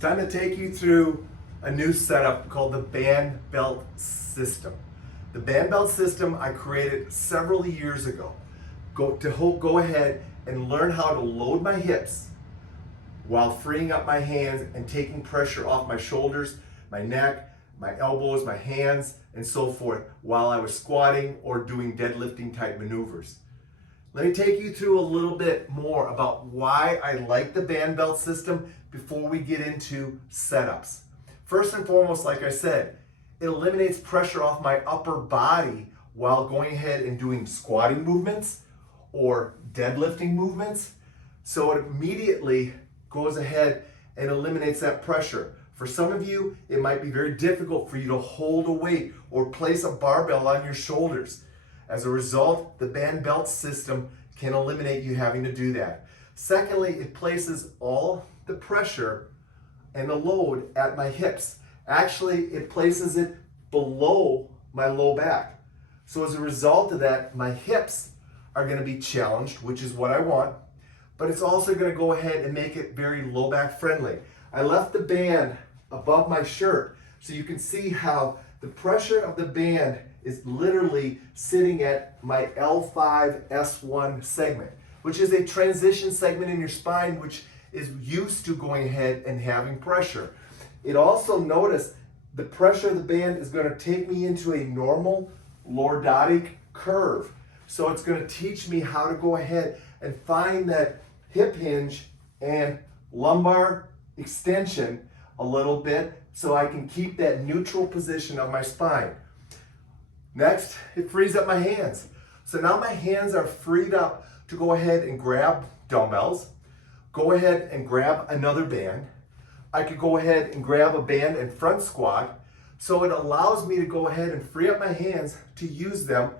time to take you through a new setup called the band belt system. The band belt system I created several years ago. Go ahead and learn how to load my hips while freeing up my hands and taking pressure off my shoulders, my neck, my elbows, my hands, and so forth while I was squatting or doing deadlifting type maneuvers. Let me take you through a little bit more about why I like the band belt system before we get into setups. First and foremost, like I said, it eliminates pressure off my upper body while going ahead and doing squatting movements or deadlifting movements. So it immediately goes ahead and eliminates that pressure. For some of you, it might be very difficult for you to hold a weight or place a barbell on your shoulders. As a result, the band belt system can eliminate you having to do that. Secondly, it places all the pressure and the load at my hips. Actually, it places it below my low back. So as a result of that, my hips are going to be challenged, which is what I want, but it's also going to go ahead and make it very low back friendly. I left the band above my shirt so you can see how the pressure of the band is literally sitting at my L5-S1 segment, which is a transition segment in your spine which is used to going ahead and having pressure. It also, notice, the pressure of the band is going to take me into a normal lordotic curve. So it's going to teach me how to go ahead and find that hip hinge and lumbar extension a little bit so I can keep that neutral position of my spine. Next, it frees up my hands. So now my hands are freed up to go ahead and grab dumbbells, go ahead and grab another band. I could go ahead and grab a band and front squat. So it allows me to go ahead and free up my hands to use them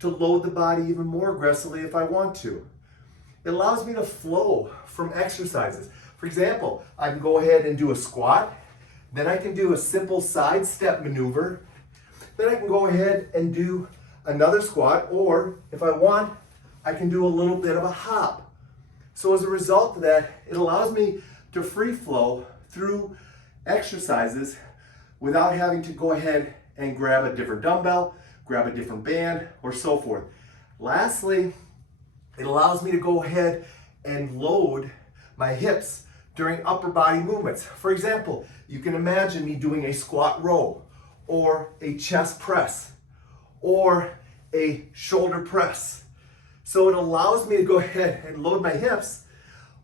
to load the body even more aggressively if I want to. It allows me to flow from exercises. For example, I can go ahead and do a squat, then I can do a simple side step maneuver, then I can go ahead and do another squat, or if I want, I can do a little bit of a hop. So as a result of that, it allows me to free flow through exercises without having to go ahead and grab a different dumbbell, grab a different band, or so forth. Lastly, it allows me to go ahead and load my hips during upper body movements. For example, you can imagine me doing a squat row, or a chest press, or a shoulder press. So it allows me to go ahead and load my hips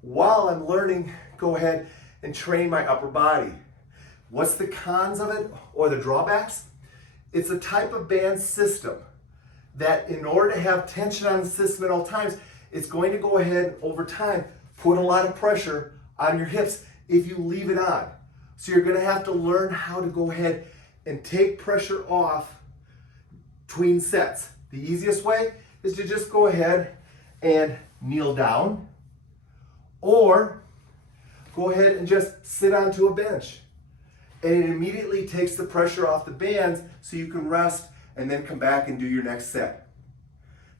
while I'm learning, go ahead and train my upper body. What's the cons of it or the drawbacks? It's a type of band system that in order to have tension on the system at all times, it's going to go ahead over time, put a lot of pressure on your hips if you leave it on. So you're going to have to learn how to go ahead and take pressure off between sets. The easiest way is to just go ahead and kneel down, or go ahead and just sit onto a bench. And it immediately takes the pressure off the bands so you can rest and then come back and do your next set.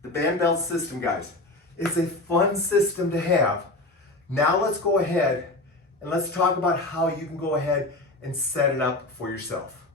The band belt system, guys, it's a fun system to have. Now let's go ahead and let's talk about how you can go ahead and set it up for yourself.